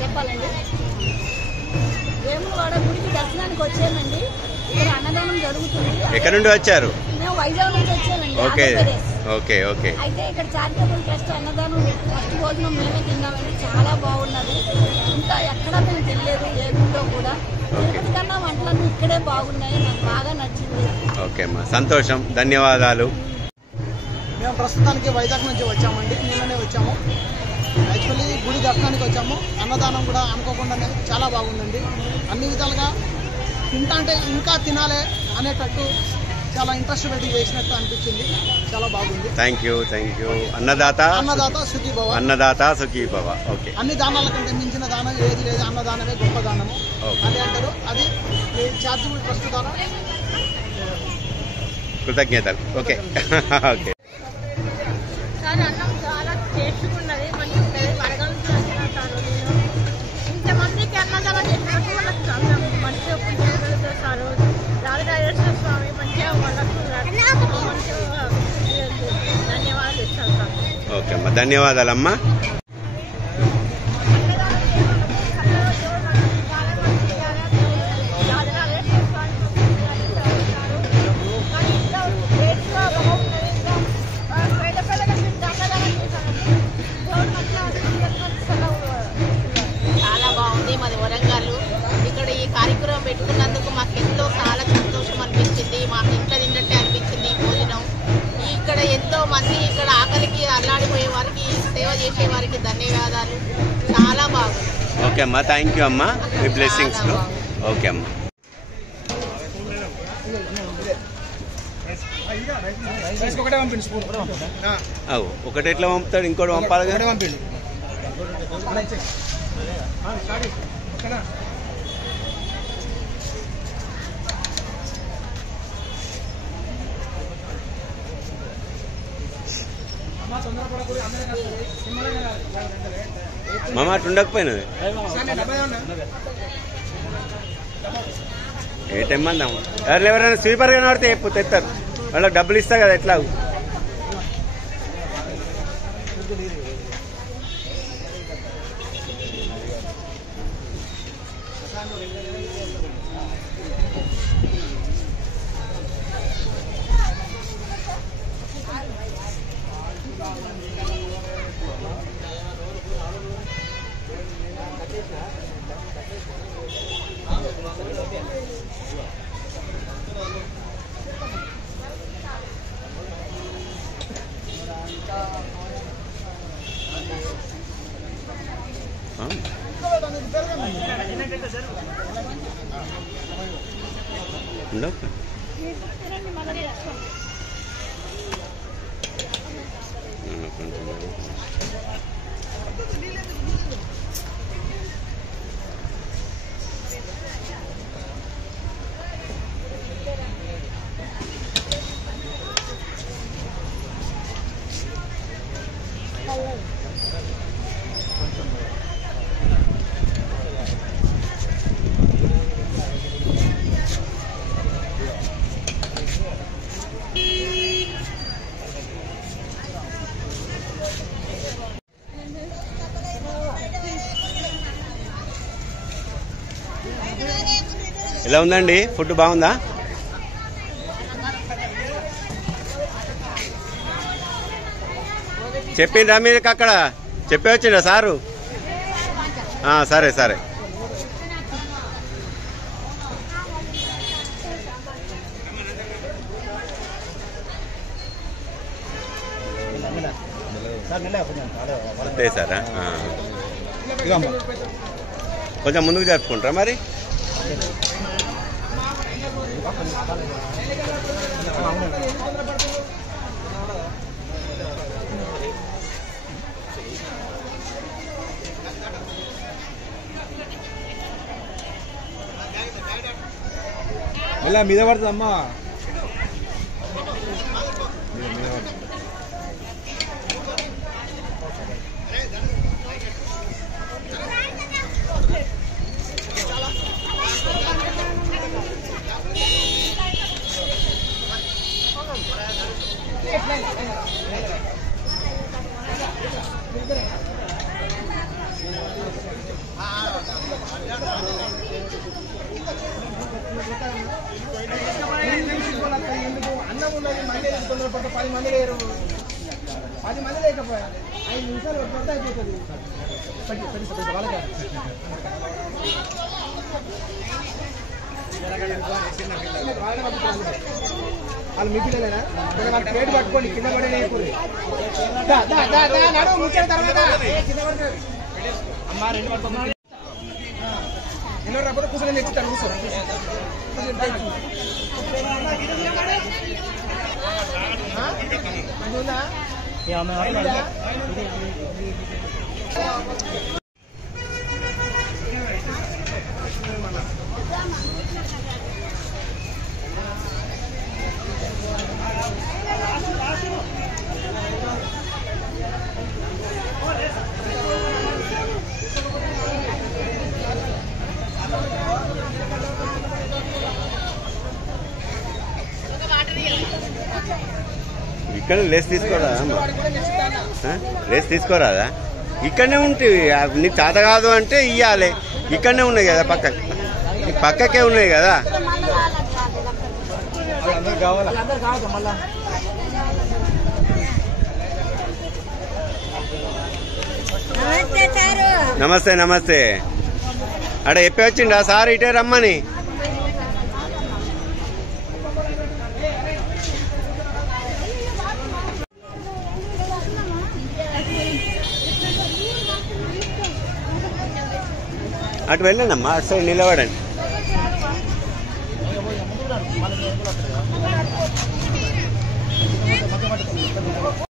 చెప్పాలండి. వేములవాడ గుడికి దర్శనానికి వచ్చామండి. ఇక్కడ అన్నదానం జరుగుతుంది. ఎక్కడి నుండి వచ్చారు? మేము వైజాగ్ నుంచి వచ్చామండి. Okay okay okay. అయితే ఇక్కడ చారిటబుల్ ట్రస్ట్ అన్నదానం ఫస్ట్ భోజనం మేమే తిన్నామండి. చాలా బాగున్నది. ఇంకా ఎక్కడ మేము తినలేదు ఏ గుడిలో కూడా. తిరుపతి కన్నా వంటలన్నీ ఇక్కడే బాగున్నాయి. నాకు బాగా నచ్చింది. ఓకే అమ్మా, సంతోషం, ధన్యవాదాలు. మేము ప్రస్తుతానికి వైజాగ్ నుంచి వచ్చామండి. నిన్ననే వచ్చాము. యాక్చువల్లీ గుడి దర్శనానికి వచ్చాము. అన్నదానం కూడా అనుకోకుండానే చాలా బాగుందండి. అన్ని విధాలుగా తింటా అంటే ఇంకా తినాలి అనేటట్టు చాలా ఇంట్రెస్ట్ పెట్టి చేసినట్టు అనిపించింది. చాలా బాగుంది. Thank you thank you. Annadata Sukhibhava. Annadata Sukhibhava. Okay. అన్ని దానాల కంటే మించిన దానం ఏది లేదు. అన్నదానమే గొప్ప దానము అని అంటారు. అది చారిటబుల్ ట్రస్ట్ ద్వారా కృతజ్ఞతలు. Okay okay. సార్ అన్నం చాలా టేస్ట్గా ఉన్నది, మంచిగా ఉంటుంది. వడగంతో వచ్చిన సార్ నేను ఇంతమందికి అన్నదానం చేసినట్టు వాళ్ళకి చాలా మంచిగా ఉపయోగపడుతుంది సార్. రాజరాజేశ్వర స్వామి మంచిగా వాళ్ళకు మంచిగా ధన్యవాదాలు ఇస్తాను సార్. ఓకే అమ్మా, ధన్యవాదాలమ్మా. చాలా బాగుంది. మాది వరంగల్. ఇక్కడ ఈ కార్యక్రమం పెట్టుకున్నందుకు మాకు ఎంతో చాలా సంతోషం అనిపించింది. మాకు ఇంట్లో తిన్నట్టే అనిపించింది భోజనం. ఇక్కడ ఎంతో మంది ఇక్కడ ఆకలికి అల్లాడిపోయే వారికి సేవ చేసే వారికి ధన్యవాదాలు. చాలా బాగుంది. ఓకే అమ్మా, థ్యాంక్ యూ అమ్మా. మీ బ్లెస్సింగ్స్. ఓకే అమ్మా. ఒకటి ఎట్లా పంపుతాడు, ఇంకోటి పంపాలి కదా. మామ అటు ఉండకపోయినది ఏ టైం అందాము. ఎవరైనా స్వీపర్ కనబడితే చెప్పు, తెస్తారు. వాళ్ళకి డబ్బులు ఇస్తా కదా ఎట్లా. ఎలా ఉందండి? ఫుడ్ బాగుందా? చెప్పిండ్రా మీరు అక్కడ చెప్పే వచ్చిండ్రా సారు? సరే సరే. అంతే సారా? కొంచెం ముందుకు జరుపుకుంటారా మరి? మళ్ళా మీద పడుతుందమ్మా. అన్నం ఉన్నది మంది 10 మంది లేరు 10 మంది లేకపోయా 5 నిమిషాలు పడితే అయిపోతుంది వాళ్ళకి వాళ్ళు మీ పిల్లలేనా వాళ్ళు ప్లేట్ పట్టుకోండి కింద పడే నడువు ముచ్చిన తర్వాత అమ్మా 2 పడుతుంది ఎన్నో రాకపోతే కూర్చొని తెచ్చిస్తాను కూర్చో ఇక్కడ రేస్ తీసుకోరాదా రేస్ తీసుకోరాదా ఇక్కడనే ఉంటుంది నీకు చేత కాదు అంటే ఇవ్వాలి ఇక్కడనే ఉన్నాయి కదా పక్కకే ఉన్నాయి కదా నమస్తే నమస్తే అక్కడ చెప్పి వచ్చిండా సార్ ఇటే రమ్మని అటు వెళ్ళండి అమ్మా అటు సైడ్ నిలబడండి